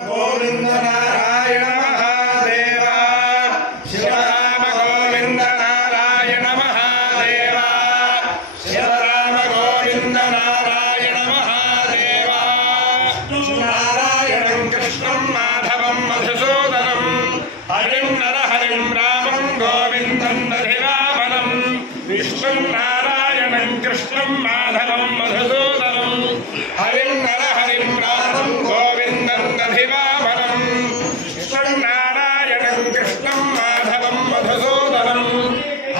गोविंद नारायण महादेव शिव राम गोविंद नारायण महादेव शिव राम गोविंद नारायण महादेव नारायणं कृष्णं माधवं मधुसूदनं हरिं नरहरिं रामं गोविन्दं दधिवामनं विष्णुं नारायणं कृष्णं माधवं मधुसूदनं हरिं नरहरिं रामं गोविन्दं दधिवामनं विष्णुं नारायणं कृष्णं माधवं मधुसूदनं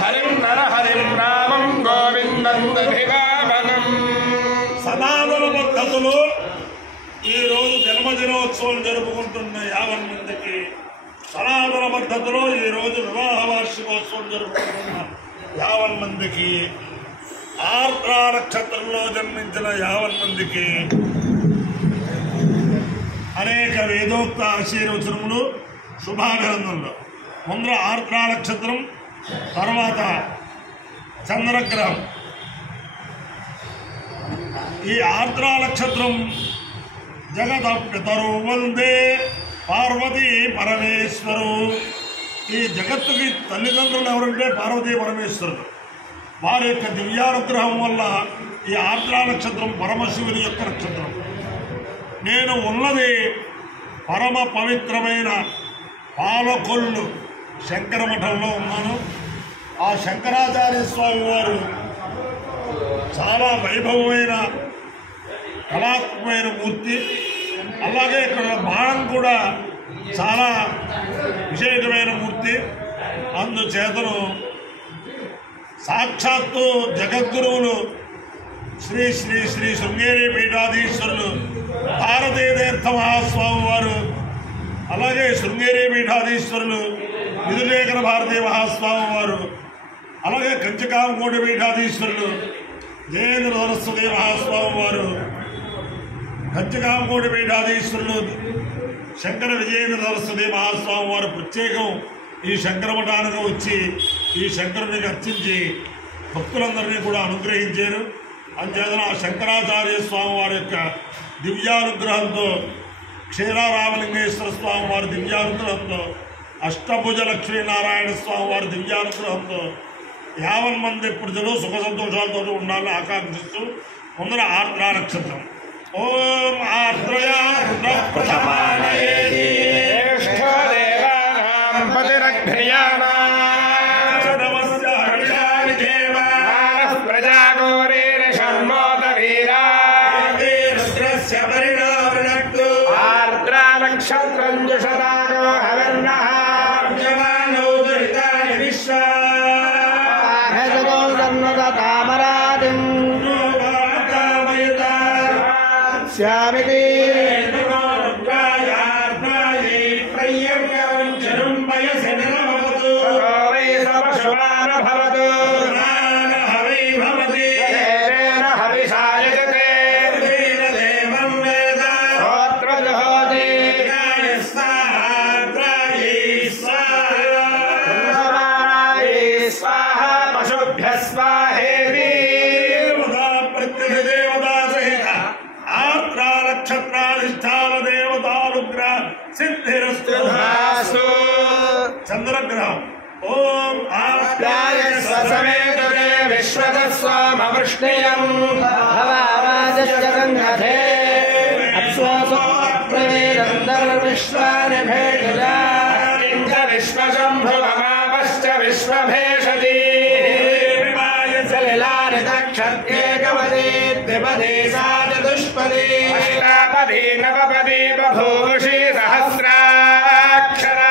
हरिं नरहरिं रामं गोविन्दं दधिवामनं సనాతన పద్ధతులు ఈ రోజు జన్మదినోత్సవం జరుపుకుంటున్న 50 మందికి సనాతన పద్ధతిలో ఈ రోజు వివాహ వార్షికోత్సవం జరుపుకుంటున్న 50 మందికి ఆర్ద్ర నక్షత్రంలో జన్మించిన 50 మందికి అనేక వేదోక్త ఆశీర్వచనములు శుభాభినందనలు. ముందర ఆర్ద్ర నక్షత్రం, తర్వాత చంద్రగ్రహం. ఈ ఆర్ద్ర నక్షత్రం జగత పితరు వందే పార్వతీ పరమేశ్వరు. ఈ జగత్తుకి తల్లిదండ్రులు ఎవరంటే పార్వతీ పరమేశ్వరుడు. వారి యొక్క దివ్యానుగ్రహం వల్ల ఈ ఆర్ద్ర నక్షత్రం పరమశివుని యొక్క నక్షత్రం. నేను ఉన్నది పరమ పవిత్రమైన పాలకొల్లు శంకర మఠంలో ఉన్నాను. ఆ శంకరాచార్య స్వామి వారు చాలా వైభవమైన కళాత్మకమైన మూర్తి. అలాగే ఇక్కడ బాణం కూడా చాలా విశేషమైన మూర్తి. అందుచేతను సాక్షాత్తు జగద్గురువులు శ్రీ శ్రీ శ్రీ శృంగేరి పీఠాధీశ్వరులు భారతీ తీర్థ మహాస్వామి వారు, అలాగే శృంగేరి పీఠాధీశ్వరులు విధులేఖన భారతీ మహాస్వామి వారు, అలాగే కంచికామకోటి పీఠాధీశ్వరులు జయేంద్ర సరస్వతి మహాస్వామి వారు, కంచికామకోటి పీఠాధీశ్వరులు శంకర విజయేంద్ర సరస్వతి మహాస్వామి వారు ప్రత్యేకం ఈ శంకర మఠానికి వచ్చి ఈ శంకరునికి అర్చించి భక్తులందరినీ కూడా అనుగ్రహించారు. అంచేతన ఆ శంకరాచార్య స్వామి వారి యొక్క దివ్యానుగ్రహంతో, క్షీరారామలింగేశ్వర స్వామి వారి దివ్యానుగ్రహంతో, అష్టభుజ లక్ష్మీనారాయణ స్వామి వారి దివ్యానుగ్రహంతో 50 మంది ప్రజలు సుఖ సంతోషాలతో ఉండాలని ఆకాంక్షిస్తూ ముందర ఆర్ద్ర నక్షత్రం. ఓం ఆర్ద్రయా నక్షత్రం జుషదాగో హవర్ణః జవానో దురితాని విశ్వా తామరాదిం శ్యామికి చంద్రగ్రహం. ఓం ఆప్యాయ స్వసమేతదే విశ్వదస్వామవృష్ణియం భవావాజగంగధే అప్స్వసోప్రవేదందర్విశ్వాని భేషజా ఇంచ విశ్వశంభువమాపశ్చ విశ్వభేషజీ సలిలాని దక్షత్యేకవదీ ద్విపదీ సా చతుష్పదీ అష్టాపదీ నవపదీ బభూషి సహస్రాక్షరా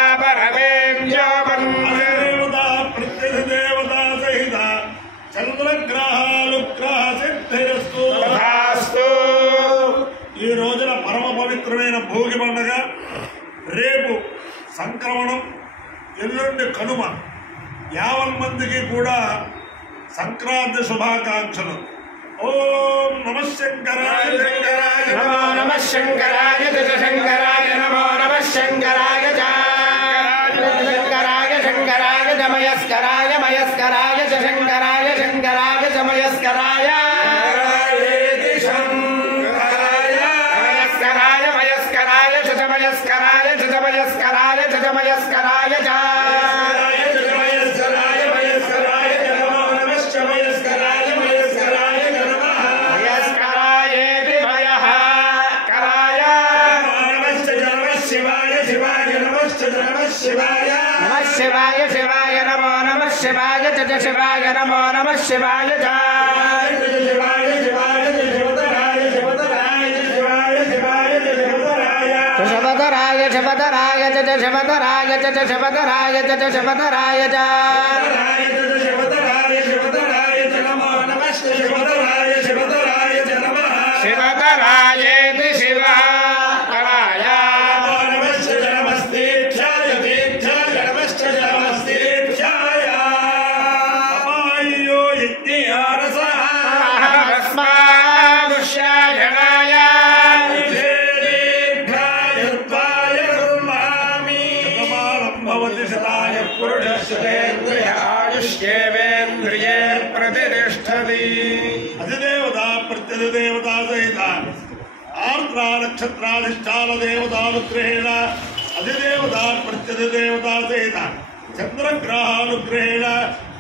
ఈ రోజున పరమ పవిత్రమైన భోగి పండుగ. రేపు సంక్రమణం, ఎల్లుండి కనుమ. 50 మందికి కూడా సంక్రాంతి శుభాకాంక్షలు. ఓం నమః శంకరాయ శంకరాయ నమో నమః శంకరాయ శంకరాయ నమో నమః శంకరాయ శంకరాయ శంకరాయ మయస్కరాయ మయస్కరాయ శంకరాయ శంకరాయ మయస్కరాయ మయస్కరాయ మయస్కరాయ మయస్కరాయ చమయస్కరాయ చమయస్కరాయ చ మయస్కరాయేతి మయః కరాయ నమః శివాయ శివాయ నమో నమః శివాయ చ శివాయ నమో నమః శివాయ చ శివధరాయ శివధరాయ చ శివధరాయ చ శివధరాయ చ శివధరాయ చ శివధరాయేతి శివ కరాయ ఆయుష్యేంద్రియే ప్రతిష్టతి అధిదేవతా ప్రత్యధిదేవతా సహిత ఆర్ద్ర నక్షత్రాధిష్టాన దేవతానుగ్రహేణ అధిదేవతా ప్రత్యధిదేవతా సహిత చంద్రగ్రహానుగ్రహేణ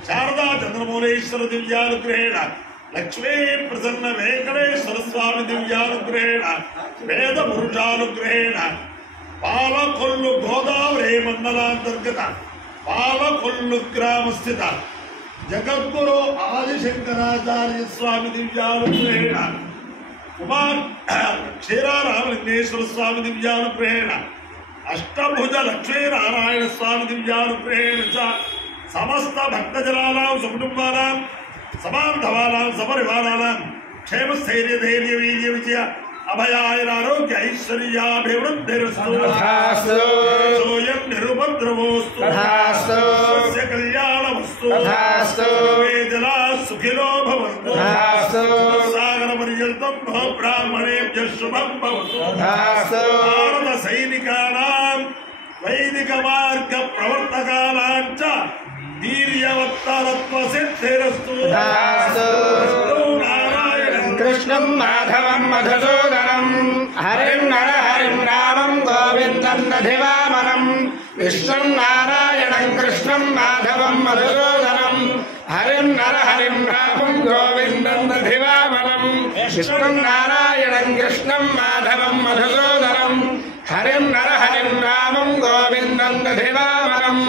శారదా చంద్రమౌళేశ్వర దివ్యానుగ్రహేణ లక్ష్మీ ప్రసన్న వెంకటేశ్వర స్వామి దివ్యానుగ్రహేణ వేద పురుషానుగ్రహేణ పాలకొల్లు గోదావరి మండలాంతర్గత పాలకొల్లు గ్రామస్థిత జగద్గురు ఆదిశంకరాచార్య స్వామి దివ్యానుగ్రహేణ కుమార్ క్షీరారామలింగేశ్వర స్వామి దివ్యానుగ్రహేణ అష్టభుజ లక్ష్మీనారాయణ స్వామి దివ్యానుగ్రహేణ చ సమస్త భక్తజనానాం సుకుటుంబానాం సమాంధవానాం సపరివారానాం క్షేమస్థైర్య ధైర్య వీర్య విజయ అభయాయురారోగ్య ఐశ్వర్యాభివృద్ధిరస్తు సోయం నిరుపద్రవోస్తు స్వస్య కళ్యాణమస్తు జనా సుఖినో భవంతు సాగర పర్యంతం బ్రాహ్మణేభ్యః శుభం భవతు భారత సైనికానాం వైదిక మార్గ ప్రవర్తకానాం చ వీర్యవత్తరత్వ సిద్ధిరస్తు కృష్ణం మాధవం మధుసూదనం హరిం నర హరిం రామం గోవిందం దధివామనం విష్ణుం నారాయణం కృష్ణం మాధవం మధుసూదనం హరిం నర హరిం రామం గోవిందం దధివామనం విష్ణుం నారాయణం కృష్ణం మాధవం మధుసూదనం హరిం నర హరిం రామం గోవిందం దధివామనం